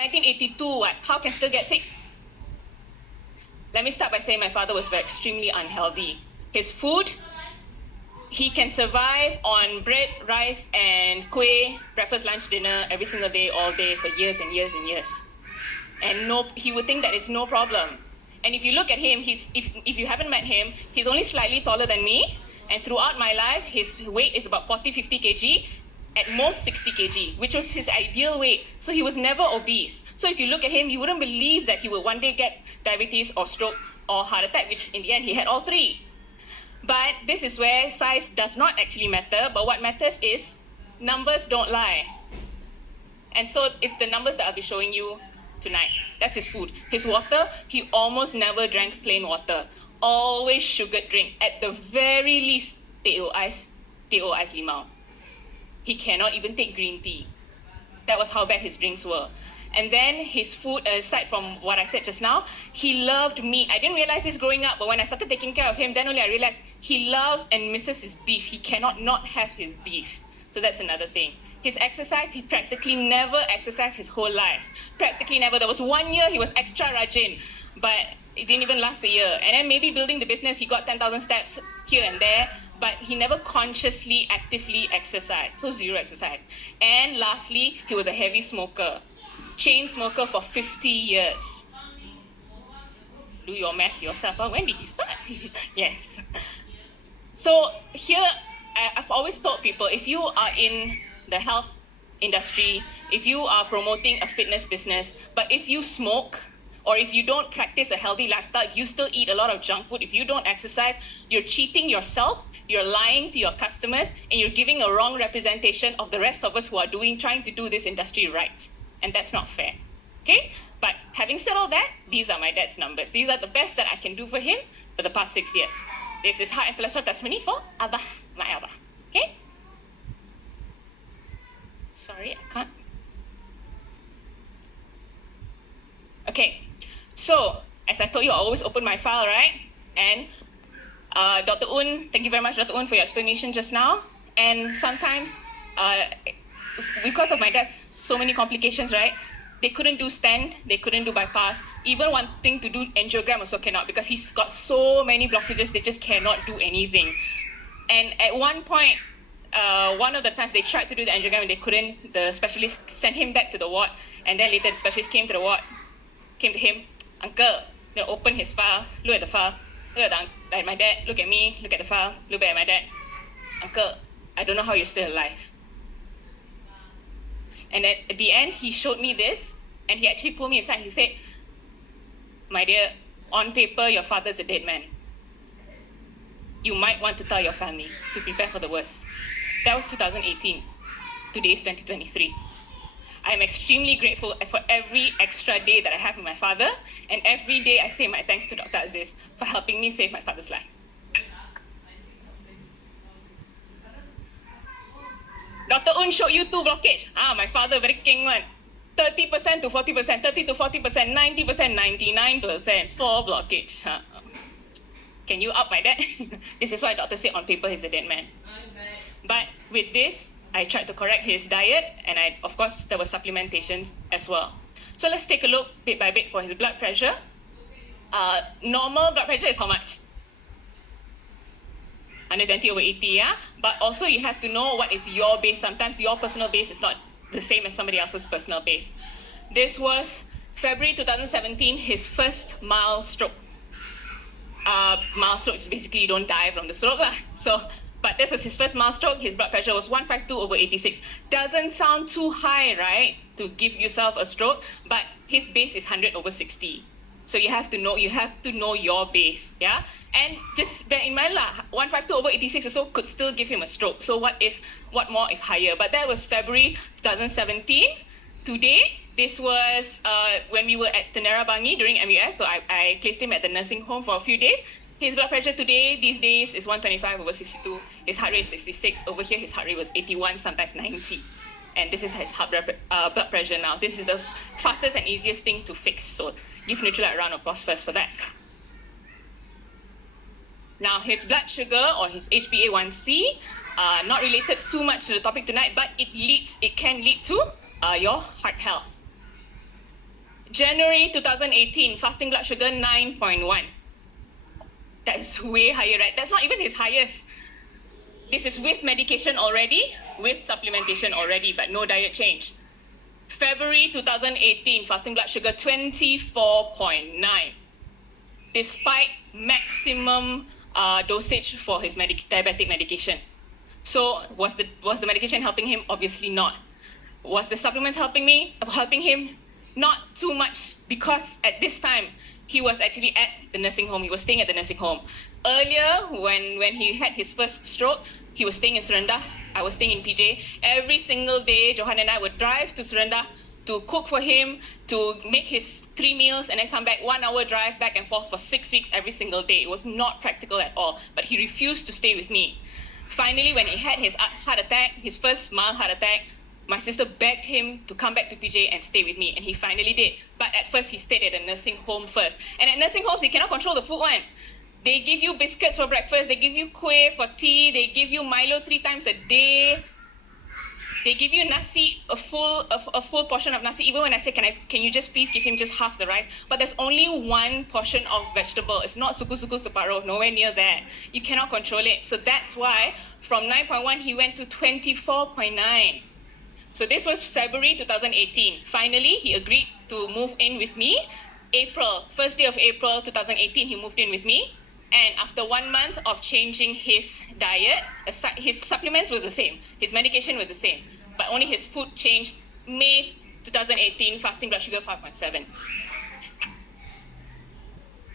1982, what? How can still get sick? Let me start by saying my father was very extremely unhealthy. His food, he can survive on bread, rice, and kueh, breakfast, lunch, dinner, every single day, all day, for years and years and years. And no, he would think that it's no problem. And if you look at him, if you haven't met him, he's only slightly taller than me. And throughout my life, his weight is about 40, 50 kg, at most 60 kg, which was his ideal weight. So he was never obese. So if you look at him, you wouldn't believe that he would one day get diabetes or stroke or heart attack, which in the end, he had all three. But this is where size does not actually matter, but what matters is numbers don't lie. And so it's the numbers that I'll be showing you tonight. That's his food. His water, he almost never drank plain water. Always sugared drink. At the very least, teh o ice limau. He cannot even take green tea. That was how bad his drinks were. And then his food, aside from what I said just now, he loved meat. I didn't realize this growing up, but when I started taking care of him, then only I realized he loves and misses his beef. He cannot not have his beef. So that's another thing. His exercise, he practically never exercised his whole life. Practically never. There was 1 year he was extra rajin, but it didn't even last a year. And then maybe building the business, he got 10,000 steps here and there, but he never consciously, actively exercised. So zero exercise. And lastly, he was a heavy smoker. Chain smoker for 50 years. Do your math yourself. When did he start? Yes. So here, I've always told people, if you are in the health industry, if you are promoting a fitness business, but if you smoke, or if you don't practice a healthy lifestyle, if you still eat a lot of junk food, if you don't exercise, you're cheating yourself, you're lying to your customers, and you're giving a wrong representation of the rest of us who are trying to do this industry right. And that's not fair. Okay? But having said all that, these are my dad's numbers. These are the best that I can do for him for the past 6 years. This is heart and cholesterol testimony for Abah, my Abah. Okay? Sorry, I can't. Okay. So, as I told you, I always open my file, right? And Dr. Un, thank you very much, Dr. Un, for your explanation just now. And sometimes, because of my dad's so many complications, right? They couldn't do stent, they couldn't do bypass. Even wanting to do angiogram also cannot because he's got so many blockages, they just cannot do anything. And at one point, one of the times they tried to do the angiogram and they couldn't, the specialist sent him back to the ward. And then later the specialist came to the ward, came to him, "Uncle," they open his file, look at the file, look at my dad, look at me, look at the file, look at my dad. "Uncle, I don't know how you're still alive." And then at the end, he showed me this, and he actually pulled me aside. He said, "My dear, on paper, your father's a dead man. You might want to tell your family to prepare for the worst." That was 2018. Today is 2023. I am extremely grateful for every extra day that I have with my father, and every day I say my thanks to Dr. Aziz for helping me save my father's life. Dr. Un showed you 2 blockage. My father very king one. 30% to 40%, 30 to 40%, 90%, 99%, 4 blockage. Can you up my dad? This is why doctor said on paper he's a dead man. But with this, I tried to correct his diet, and of course, there were supplementations as well. So let's take a look bit by bit for his blood pressure. Normal blood pressure is how much? 120/80, yeah? But also you have to know what is your base. Sometimes your personal base is not the same as somebody else's personal base. This was February 2017, his first mild stroke. Mild stroke is basically you don't die from the stroke. But this was his first mild stroke. His blood pressure was 152/86. Doesn't sound too high, right? To give yourself a stroke, but his base is 100/60. So you have to know your base, yeah? And just bear in mind 152/86 or so could still give him a stroke. So what more if higher? But that was February 2017. Today, this was when we were at Tenera Bangi during MUS. So I placed him at the nursing home for a few days. His blood pressure these days is 125/62. His heart rate is 66. Over here, his heart rate was 81, sometimes 90. And this is his blood pressure now. This is the fastest and easiest thing to fix. So give Nutrilite a round of applause first for that. Now, his blood sugar or his HbA1c, not related too much to the topic tonight, but it can lead to your heart health. January 2018, fasting blood sugar 9.1. That is way higher, right? That's not even his highest. This is with medication already, with supplementation already, but no diet change. February 2018, fasting blood sugar 24.9, despite maximum dosage for his diabetic medication. So was the medication helping him? Obviously not. Was the supplements helping him? Not too much, because at this time he was actually at the nursing home. He was staying at the nursing home. Earlier, when he had his first stroke, he was staying in Surrender. I was staying in PJ. Every single day, Johan and I would drive to Surrender to cook for him, to make his 3 meals, and then come back 1 hour drive back and forth for 6 weeks every single day. It was not practical at all, but he refused to stay with me. Finally, when he had his heart attack, his first mild heart attack, my sister begged him to come back to PJ and stay with me, and he finally did. But at first, he stayed at a nursing home first. And at nursing homes, you cannot control the food one. They give you biscuits for breakfast, they give you kueh for tea, they give you Milo 3 times a day. They give you nasi, a full portion of nasi. Even when I say, can you just please give him just half the rice? But there's only 1 portion of vegetable. It's not suku separuh, nowhere near that. You cannot control it. So that's why from 9.1, he went to 24.9. So this was February 2018. Finally, he agreed to move in with me. First day of April 2018, he moved in with me. And after 1 month of changing his diet, his supplements were the same, his medication were the same, but only his food changed. May 2018, fasting blood sugar 5.7.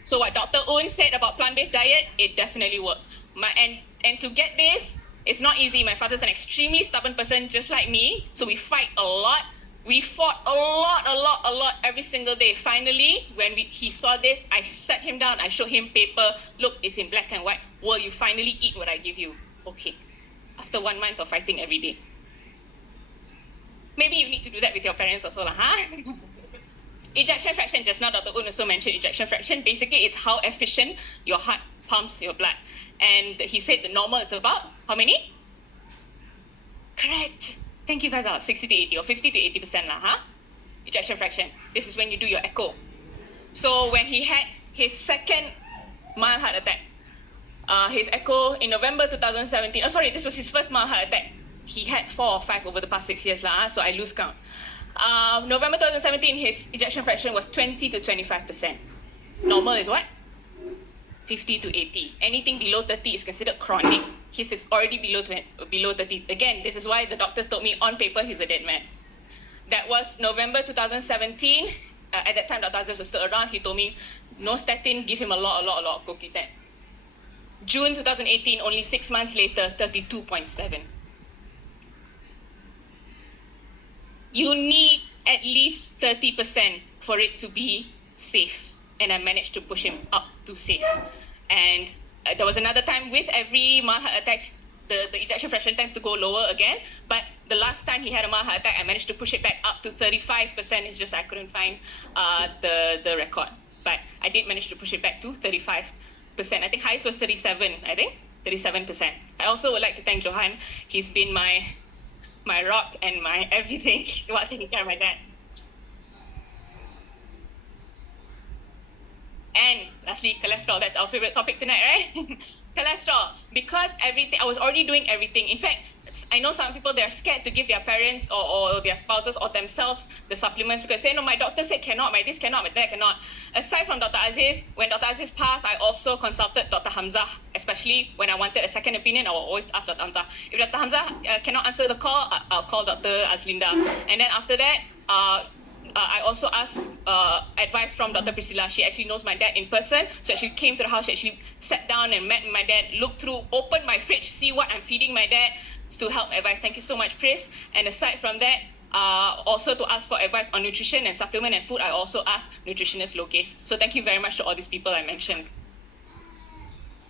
So what Dr. Un said about plant-based diet, it definitely works. And to get this, it's not easy. My father's an extremely stubborn person, just like me, so we fight a lot. We fought a lot every single day. Finally, when he saw this, I sat him down, I showed him paper. Look, it's in black and white. Will you finally eat what I give you? Okay. After 1 month of fighting every day. Maybe you need to do that with your parents also, huh? Ejection fraction, just now Dr. Un also mentioned ejection fraction. Basically, it's how efficient your heart pumps your blood. And he said the normal is about how many? Correct. Thank you, Faisal. 60 to 80 or 50 to 80% lah, huh? Ejection fraction. This is when you do your echo. So when he had his second mild heart attack, his echo in November 2017. Oh, sorry, this was his first mild heart attack. He had 4 or 5 over the past 6 years lah, so I lose count. November 2017, his ejection fraction was 20 to 25%. Normal is what? 50 to 80. Anything below 30 is considered chronic. His is already below 30. Again, this is why the doctors told me on paper he's a dead man. That was November 2017. At that time, Dr. Aziz was still around. He told me, no statin, give him a lot of CoQ10. June 2018, only 6 months later, 32.7. You need at least 30% for it to be safe. And I managed to push him up to safe. And there was another time with every mild heart attack, the ejection fraction tends to go lower again. But the last time he had a mild heart attack, I managed to push it back up to 35%. It's just I couldn't find the record. But I did manage to push it back to 35%. I think highest was 37%. 37%. I also would like to thank Johan. He's been my rock and my everything while taking care of my dad. And lastly, cholesterol. That's our favorite topic tonight, right? Cholesterol. Because I was already doing everything. In fact, I know some people, they're scared to give their parents or their spouses or themselves the supplements because they say, no, my doctor said cannot, my this cannot, my that cannot. Aside from Dr. Aziz, when Dr. Aziz passed, I also consulted Dr. Hamzah, especially when I wanted a second opinion. I will always ask Dr. Hamzah. If Dr. Hamzah cannot answer the call, I'll call Dr. Azlinda. And then after that, I also asked advice from Dr. Priscilla. She actually knows my dad in person. So she came to the house, she actually sat down and met my dad, looked through, opened my fridge, see what I'm feeding my dad to help advise. Thank you so much, Pris. And aside from that, also to ask for advice on nutrition and supplement and food, I also asked nutritionist Lokes. So thank you very much to all these people I mentioned.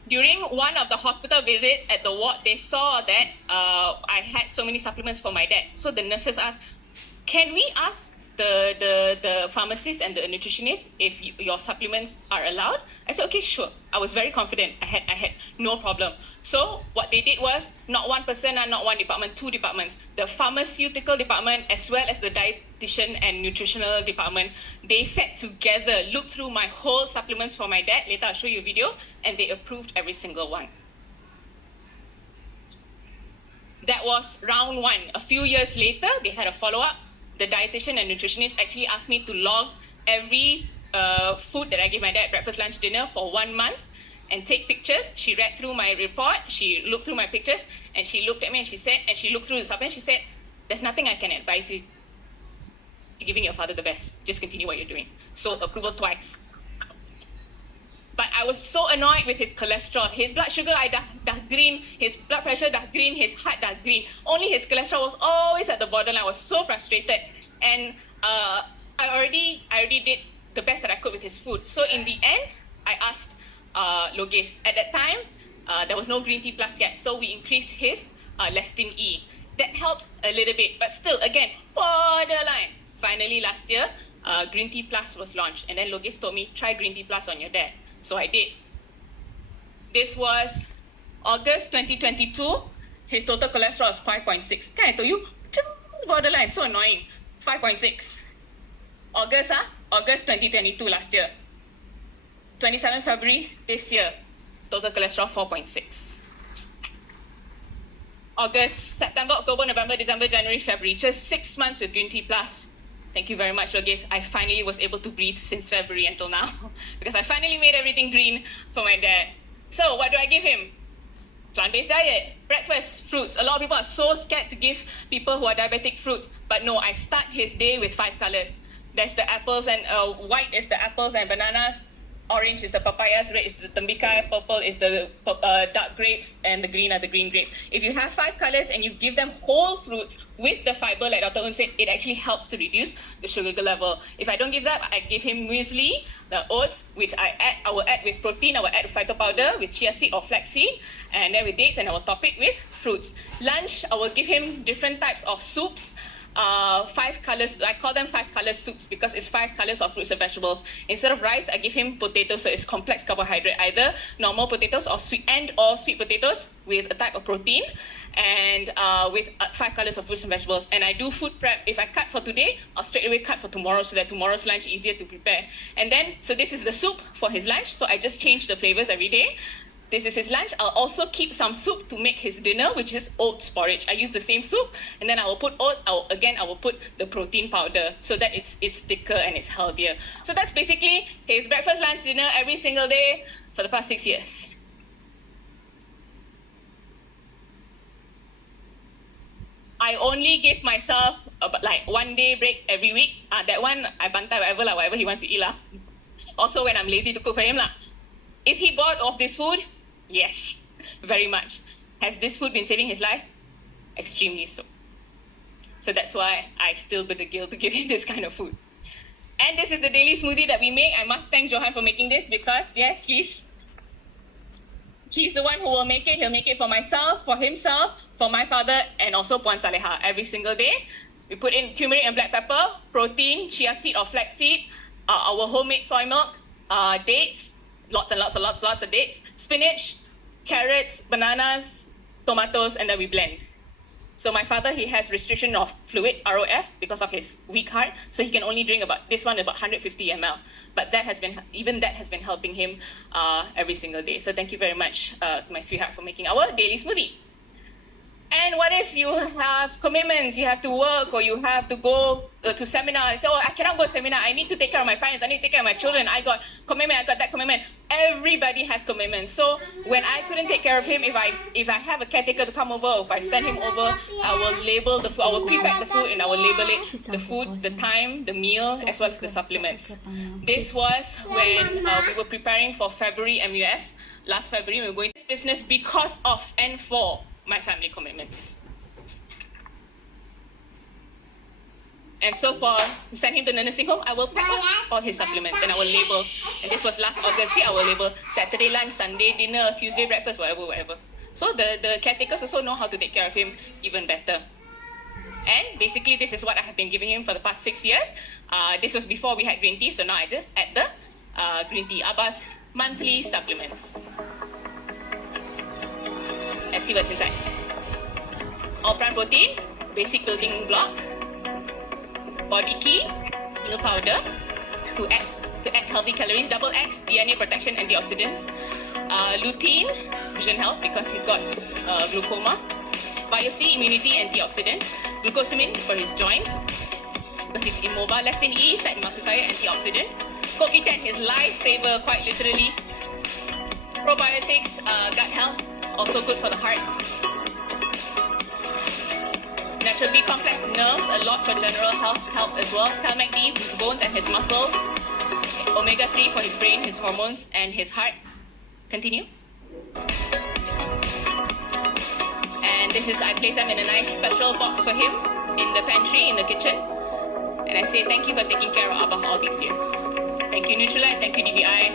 During one of the hospital visits at the ward, they saw that I had so many supplements for my dad. So the nurses asked, can we ask the pharmacist and the nutritionist if your supplements are allowed? I said, okay, sure. I was very confident. I had no problem. So what they did was, not one person and not one department, 2 departments. The pharmaceutical department as well as the dietitian and nutritional department, they sat together, looked through my whole supplements for my dad. Later I'll show you a video, and they approved every single one. That was round 1. A few years later, they had a follow-up. The dietitian and nutritionist actually asked me to log every food that I give my dad, breakfast, lunch, dinner, for 1 month, and take pictures. She read through my report, she looked through my pictures, and she looked at me and she said, and she looked through the supplement, she said, there's nothing I can advise you. You're giving your father the best. Just continue what you're doing. So approval twice. But I was so annoyed with his cholesterol. His blood sugar, dah green. His blood pressure, dah green. His heart, dah green. Only his cholesterol was always at the borderline. I was so frustrated. And I already did the best that I could with his food. So in the end, I asked Logis. At that time, there was no green tea plus yet. So we increased his lecithin E. That helped a little bit. But still, again, borderline. Finally, last year, green tea plus was launched. And then Logis told me, try green tea plus on your dad. So I did. This was August 2022. His total cholesterol was 5.6. Can I tell you? Borderline, so annoying. 5.6. August 2022 last year. 27 February this year. Total cholesterol 4.6. August, September, October, November, December, January, February. Just 6 months with green tea plus. Thank you very much, Logis. I finally was able to breathe since February until now because I finally made everything green for my dad. So what do I give him? Plant-based diet, breakfast, fruits. A lot of people are so scared to give people who are diabetic fruits. But no, I start his day with 5 colors. There's the apples and white is the apples and bananas. Orange is the papayas, red is the tembikai, purple is the dark grapes, and the green are the green grapes. If you have 5 colors and you give them whole fruits with the fiber, like Dr. Un said, it actually helps to reduce the sugar level. If I don't give that, I give him muesli, the oats, which I will add with protein, I will add with phyto powder, with chia seed or flaxseed, and then with dates, and I will top it with fruits. Lunch, I will give him different types of soups. 5 colors, I call them 5 color soups because it's 5 colors of fruits and vegetables. Instead of rice, I give him potatoes, so it's complex carbohydrate, either normal potatoes or sweet potatoes with a type of protein, and with 5 colors of fruits and vegetables. And I do food prep. If I cut for today, I'll straight away cut for tomorrow so that tomorrow's lunch is easier to prepare. And then, so this is the soup for his lunch, so I just change the flavors every day. This is his lunch. I'll also keep some soup to make his dinner, which is oats porridge. I use the same soup, and then I will put oats. I will put the protein powder so that it's thicker and it's healthier. So that's basically his breakfast, lunch, dinner every single day for the past 6 years. I only give myself like 1 day break every week. That one, I bantai whatever he wants to eat lah. Also when I'm lazy to cook for him lah. Is he bored of this food? Yes, very much. Has this food been saving his life? Extremely so. So that's why I still got the guilt to give him this kind of food. And this is the daily smoothie that we make. I must thank Johan for making this because, yes, he's the one who will make it. He'll make it for myself, for himself, for my father, and also Puan Saleha every single day. We put in turmeric and black pepper, protein, chia seed or flax seed, our homemade soy milk, dates, lots of dates, spinach, carrots, bananas, tomatoes, and then we blend. So my father, he has restriction of fluid, ROF, because of his weak heart. So he can only drink about 150 ml. But that has been helping him every single day. So thank you very much, my sweetheart, for making our daily smoothie. And what if you have commitments, you have to work, or you have to go to seminar? So I cannot go to seminar. I need to take care of my parents. I need to take care of my children. I got commitment. I got that commitment. Everybody has commitments. So when I couldn't take care of him, if I have a caretaker to come over, or if I send him over, I will label the food. I will pre-pack the food and I will label it, the food, the time, the meal, as well as the supplements. This was when we were preparing for February MUS. Last February, we were going to this business because of and for my family commitments. And so to send him to the nursing home, I will pack up all his supplements and I will label. And this was last August. See, I will label Saturday lunch, Sunday dinner, Tuesday breakfast, whatever. So the caretakers also know how to take care of him even better. And basically, this is what I have been giving him for the past 6 years. This was before we had green tea, so now I just add the green tea. Abba's monthly supplements. Let's see what's inside. All plant protein, basic building block. Body Key, meal powder, to add healthy calories, double X, DNA protection, antioxidants, lutein, vision health because he's got glaucoma, Bio-C, immunity, antioxidant, glucosamine for his joints because he's immobile, lectin E, fat emulsifier, antioxidant, CoQ10, his lifesaver, quite literally, probiotics, gut health, also good for the heart. Natural B complex, nerves, a lot for general health as well. Calmac D, his bones and his muscles. Omega-3 for his brain, his hormones, and his heart. Continue. And this is, I place them in a nice special box for him in the pantry, in the kitchen. And I say thank you for taking care of Abah all these years. Thank you, Nutrilite. Thank you, DVI.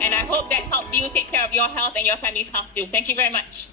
And I hope that helps you take care of your health and your family's health too. Thank you very much.